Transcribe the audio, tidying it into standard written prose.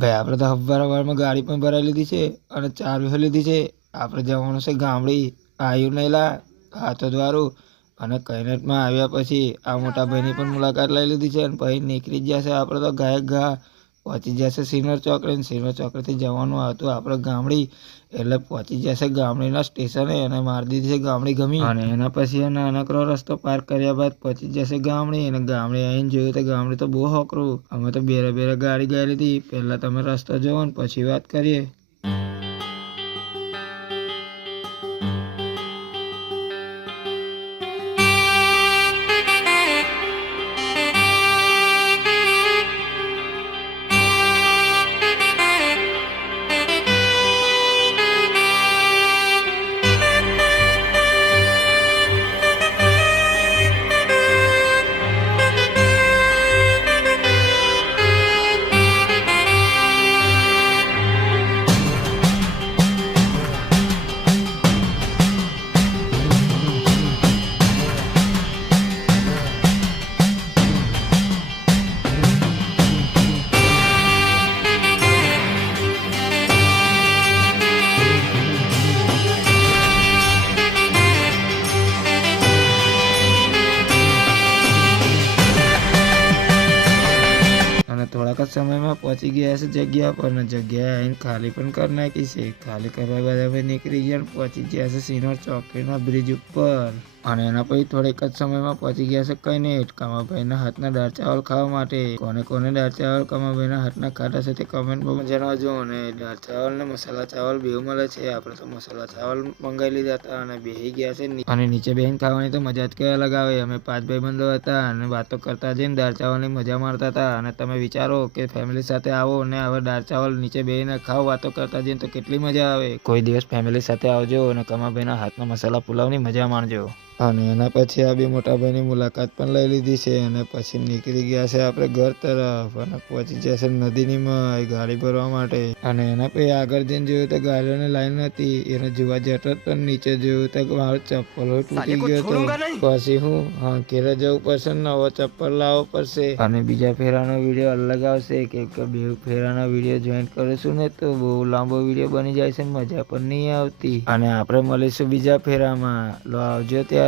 ભાઈ આપણે તો હવારમાં ગાડી પણ ભરાઈ લીધી છે અને ચાવી લીધી છે. આપણે જવાનું છે ગામડી. આવ્યું નહીં લા હાથો દ્વારું. અને કૈનેટમાં આવ્યા પછી આ મોટા ભાઈની પણ મુલાકાત લઈ લીધી છે અને પછી નીકળી જ જશે. આપણે તો ગાયક ઘા પહોંચી જશે સિનોર ચોકડી. સિનોર ચોકડીથી જવાનું હતું આપણે ગામડી. એટલે પહોંચી જશે ગામડીના સ્ટેશને અને મારી દીધી છે ગામડી ગમી. અને એના પછી નાનકડો રસ્તો પાર કર્યા બાદ પહોંચી જશે ગામડી. અને ગામડી આવીને જોયું તો ગામડી તો બહુ હોકરું. અમે તો બેરે ગાડી ગઈ લીધી. પહેલાં તમે રસ્તો જોવો ને પછી વાત કરીએ. અને થોડાક જ સમયમાં પહોંચી ગયા છે જગ્યા પર. અને જગ્યાએ આવીને ખાલી પણ કરી નાખી છે. ખાલી કરવા બાદ અમે નીકળી ગયા અને પહોંચી ગયા છે સિનોર ચોકડીના બ્રિજ ઉપર. અને એના પછી થોડીક જ સમયમાં પહોંચી ગયા છે કૈનેટ કમાભાઈના હાથના દાળ ચાવલ ખાવા માટે. કોને કોને દાળ ચાવલ કમાભાઈના હાથના ખાધા છે તે કમેન્ટમાં જણાવજો. અને દાળ ચાવલ ને મસાલા ચાવલ બેવ મળે છે. આપણે તો મસાલા ચાવલ મંગાવી લીધા હતા અને બેસી ગયા છે. અને નીચે બેહીને ખાવાની તો મજા જ કયા લગાવે. અમે 5 ભાઈબંધો હતા અને વાતો કરતા જઈને દાળ ચાવલની મજા મારતા હતા. અને તમે વિચારો કે ફેમિલી સાથે આવો અને હવે દાળ ચાવલ નીચે બેસીને ખાઓ વાતો કરતા જઈને તો કેટલી મજા આવે. કોઈ દિવસ ફેમિલી સાથે આવજો અને કમાભાઈના હાથના મસાલા પુલાવની મજા માણજો. અને એના પછી આ બી મોટા ભાઈની મુલાકાત પણ લઈ લીધી છે. અને પછી નીકળી ગયા છે આપણે ઘર તરફ. અને પહોંચી જશે નદીની માં ગાડી ભરવા માટે. અને એના પછી આગળ જઈને જોયું તો ગાડીઓની લાઈન હતી. એને જોવા જતો પણ નીચે જોયું તો મારો ચપ્પલ તૂટી ગયો હતો. પછી હું ઘેરે જવું પડશે, નવો ચપ્પલ લાવવો પડશે. અને બીજા ફેરાનો વિડીયો અલગ આવશે કે બે ફેરાનો વિડીયો જોઈન્ટ કરીશું ને તો બહુ લાંબો વિડીયો બની જાય છે, મજા પણ નહીં આવતી. અને આપણે મળીશું બીજા ફેરામાં. લો આવજો ત્યારે.